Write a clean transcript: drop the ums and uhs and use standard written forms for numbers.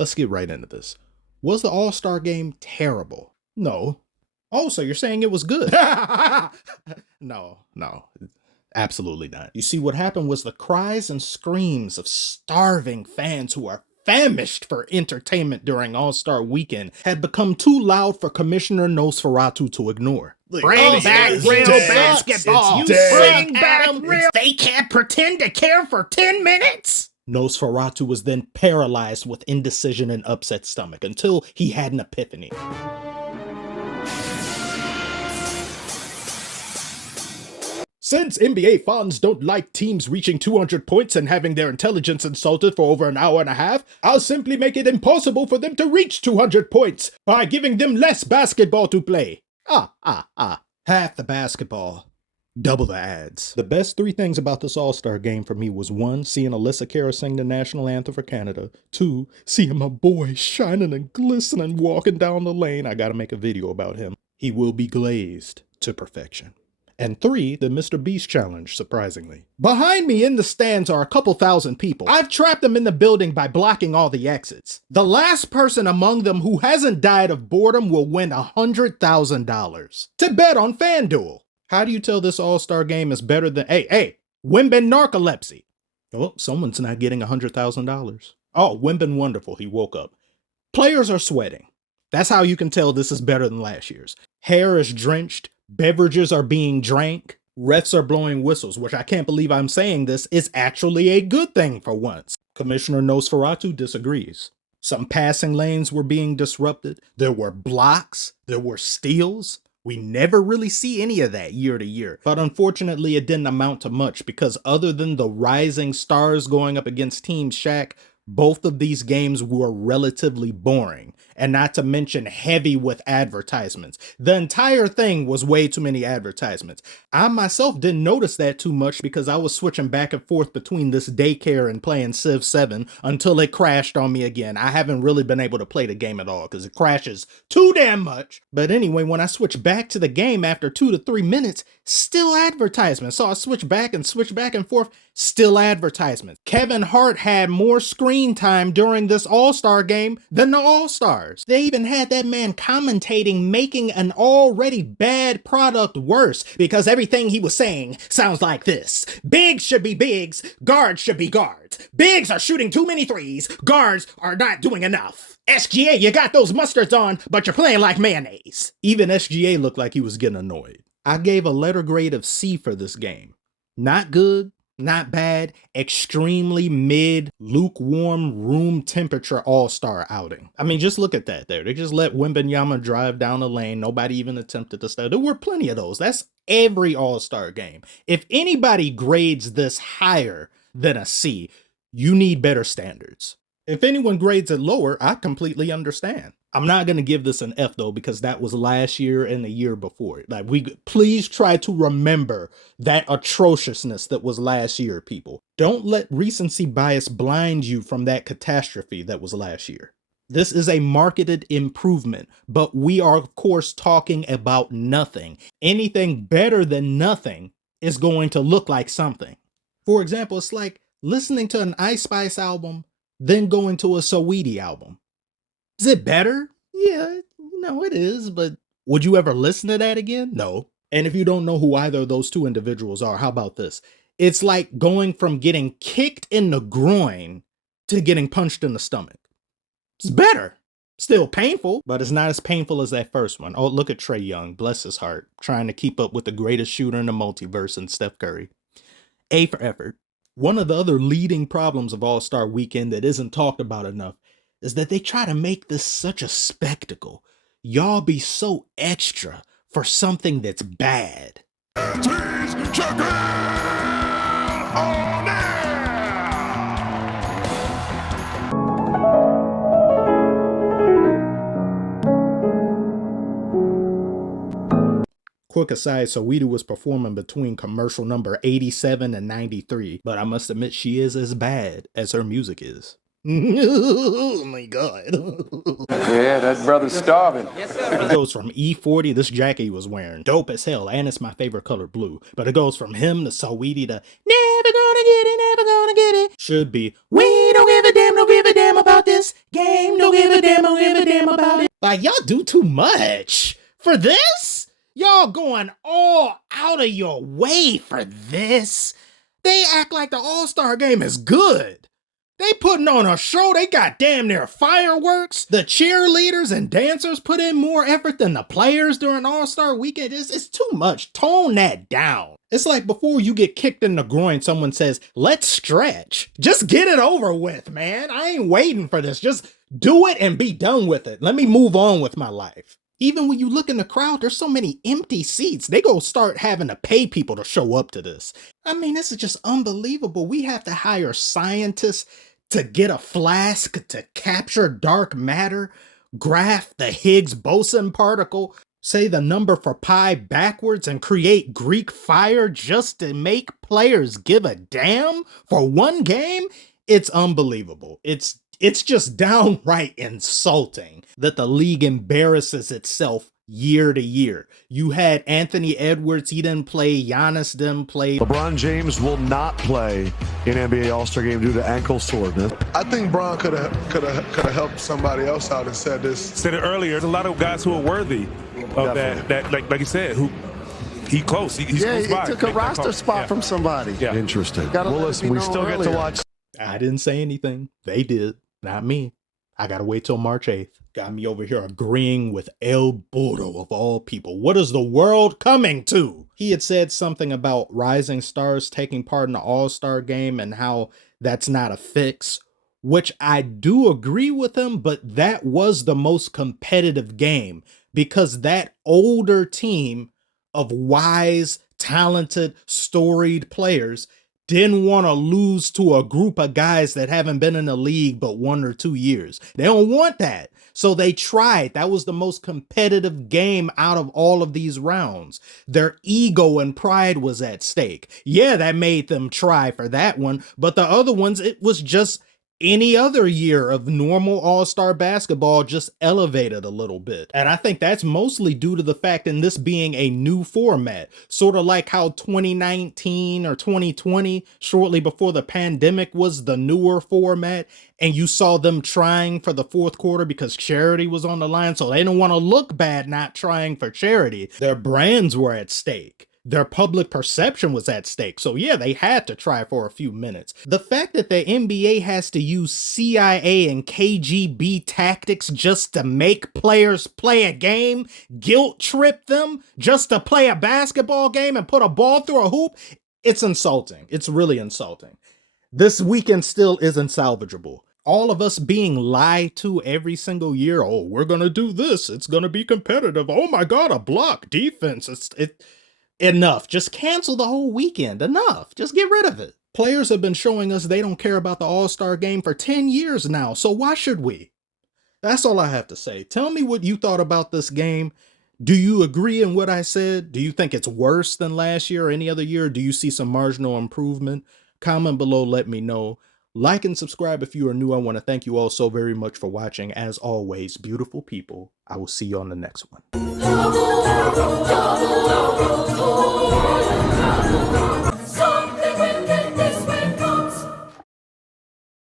Let's get right into this. Was the All-Star game terrible? No. Oh, so you're saying it was good? No, absolutely not. You see, what happened was the cries and screams of starving fans who are famished for entertainment during All-Star Weekend had become too loud for Commissioner Nosferatu to ignore. Bring back real basketball! Bring back real... They can't pretend to care for 10 minutes? Nosferatu was then paralyzed with indecision and upset stomach until he had an epiphany. Since NBA fans don't like teams reaching 200 points and having their intelligence insulted for over an hour and a half, I'll simply make it impossible for them to reach 200 points by giving them less basketball to play. Half the basketball, double the ads. The best three things about this All-Star game for me was 1, seeing Alyssa Cara sing the national anthem for Canada. 2, seeing my boy shining and glistening walking down the lane. I gotta make a video about him. He will be glazed to perfection. And 3, the Mr. Beast challenge, surprisingly. Behind me in the stands are a couple thousand people. I've trapped them in the building by blocking all the exits. The last person among them who hasn't died of boredom will win $100,000 to bet on FanDuel. How do you tell this All-Star game is better than, hey, Wimben narcolepsy? Oh, someone's not getting $100,000. Oh, Wimben wonderful, he woke up. Players are sweating. That's how you can tell this is better than last year's. Hair is drenched. Beverages are being drank. Refs are blowing whistles, which I can't believe I'm saying this is actually a good thing for once. Commissioner Nosferatu disagrees. Some passing lanes were being disrupted. There were blocks. There were steals. We never really see any of that year to year. But unfortunately, it didn't amount to much because other than the rising stars going up against Team Shaq, both of these games were relatively boring, and not to mention heavy with advertisements. The entire thing was way too many advertisements. I myself didn't notice that too much because I was switching back and forth between this daycare and playing Civ 7 until it crashed on me again. I haven't really been able to play the game at all because it crashes too damn much. But anyway, when I switched back to the game after 2 to 3 minutes, still advertisements. So I switched back and forth, still advertisements. Kevin Hart had more screen time during this All-Star game than the All-Stars. They even had that man commentating, making an already bad product worse because everything he was saying sounds like this. Bigs should be bigs, guards should be guards. Bigs are shooting too many threes, guards are not doing enough. SGA, you got those mustards on, but you're playing like mayonnaise. Even SGA looked like he was getting annoyed. I gave a letter grade of C for this game. Not good, not bad, extremely mid, lukewarm, room temperature all-star outing. I mean, just look at that there. They just let Wembanyama drive down the lane. Nobody even attempted to stay. There were plenty of those. That's every all-star game. If anybody grades this higher than a C, you need better standards. If anyone grades it lower, I completely understand. I'm not going to give this an F though, because that was last year and the year before. Like, please try to remember that atrociousness that was last year, people. Don't let recency bias blind you from that catastrophe that was last year. This is a marketed improvement, but we are of course talking about nothing. Anything better than nothing is going to look like something. For example, it's like listening to an Ice Spice album, then going to a Saweetie album. Is it better? Yeah, no, it is, but would you ever listen to that again? No. And if you don't know who either of those two individuals are, how about this? It's like going from getting kicked in the groin to getting punched in the stomach. It's better. Still painful, but it's not as painful as that first one. Oh, look at Trae Young, bless his heart, trying to keep up with the greatest shooter in the multiverse and Steph Curry. A for effort. One of the other leading problems of All-Star Weekend that isn't talked about enough is that they try to make this such a spectacle. Y'all be so extra for something that's bad. Quick aside, Saweetie was performing between commercial number 87 and 93, but I must admit she is as bad as her music is. Oh my god. Yeah, that brother's starving. It goes from E40, this jacket he was wearing, dope as hell, and it's my favorite color, blue. But it goes from him to Saweetie to never gonna get it, never gonna get it. Should be, we don't give a damn about this this game. Don't give a damn, don't give a damn about it. Like, y'all do too much for this. Y'all going all out of your way for this. They act like the All-Star game is good. They putting on a show. They got damn near fireworks. The cheerleaders and dancers put in more effort than the players during All-Star weekend. It's too much. Tone that down. It's like before you get kicked in the groin, someone says, let's stretch. Just get it over with, man. I ain't waiting for this. Just do it and be done with it. Let me move on with my life. Even when you look in the crowd, there's so many empty seats. They go start having to pay people to show up to this. I mean, this is just unbelievable. We have to hire scientists to get a flask to capture dark matter, graph the Higgs boson particle, say the number for pi backwards, and create Greek fire just to make players give a damn for one game? It's unbelievable. It's just downright insulting that the league embarrasses itself year to year. You had Anthony Edwards, he didn't play. Giannis didn't play. LeBron James will not play in NBA All-Star Game due to ankle soreness. I think Bron could have helped somebody else out and said this. Said it earlier. There's a lot of guys who are worthy of that like you said, who he close. He's close by. He took a roster spot from somebody. Yeah. Interesting. Well, listen, we still get to watch. I didn't say anything. They did. Not me. I gotta wait till March 8th. Got me over here agreeing with El Burro of all people. What is the world coming to? He had said something about rising stars taking part in the All-Star game and how that's not a fix, which I do agree with him, but that was the most competitive game because that older team of wise, talented, storied players didn't want to lose to a group of guys that haven't been in the league but 1 or 2 years. They don't want that. So they tried. That was the most competitive game out of all of these rounds. Their ego and pride was at stake. Yeah, that made them try for that one. But the other ones, it was just any other year of normal all-star basketball, just elevated a little bit. And I think that's mostly due to the fact in this being a new format, sort of like how 2019 or 2020, shortly before the pandemic, was the newer format. And you saw them trying for the fourth quarter because charity was on the line. So they didn't want to look bad not trying for charity. Their brands were at stake. Their public perception was at stake. So yeah, they had to try for a few minutes. The fact that the NBA has to use CIA and KGB tactics just to make players play a game, guilt trip them just to play a basketball game and put a ball through a hoop, it's insulting. It's really insulting. This weekend still isn't salvageable. All of us being lied to every single year. Oh, we're going to do this. It's going to be competitive. Oh my God, a block defense. Enough. Just cancel the whole weekend. Enough. Just get rid of it. Players have been showing us they don't care about the All-Star game for 10 years now, so why should we? That's all I have to say. Tell me what you thought about this game. Do you agree in what I said? Do you think it's worse than last year or any other year? Do you see some marginal improvement? Comment below, let me know. Like and subscribe if you are new. I want to thank you all so very much for watching. As always, beautiful people, I will see you on the next one.